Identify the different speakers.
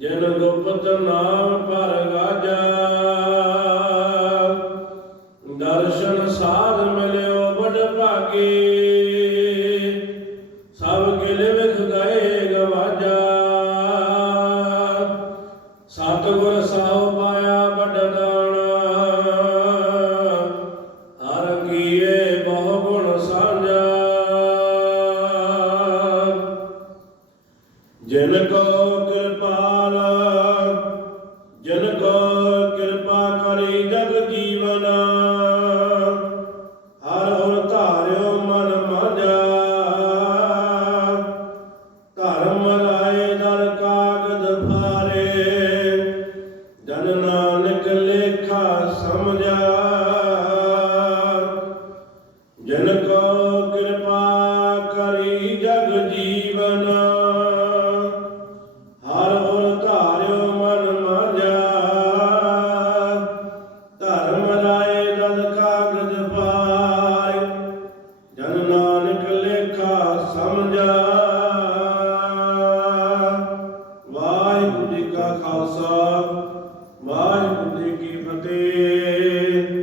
Speaker 1: ਜਨ ਗੁਪਤ ਨਾਮ ਪਰ ਗਾਜਾ, ਦਰਸ਼ਨ ਸਾਧ ਮਿਲਿਓ ਬੜ ਭਾਗੇ। ਸਭ ਕਿਲੇ ਵਿਖ ਗਏ ਗਵਾਜਾ, ਸਤਗੁਰ ਸਾਹ ਪਾਇਆ ਬੜ ਦਾਣਾ ਹਰ ਕੀਏ ਬਹੁ ਗੁਣ ਸਾਂਝਾ। ਜਿਨ ਕੋ ਕਿਰਪਾ ਕਰੇ ਜਗ ਜੀਵਨ। ਹਰ ਹੁਰ ਧਾਰਿਓ ਮਨ ਮਾਜਾ ਲਾਏ ਦਰ ਕਾਗਦ ਫਾਰੇ ਜਨ ਨਾਨਕ ਲੇਖਾ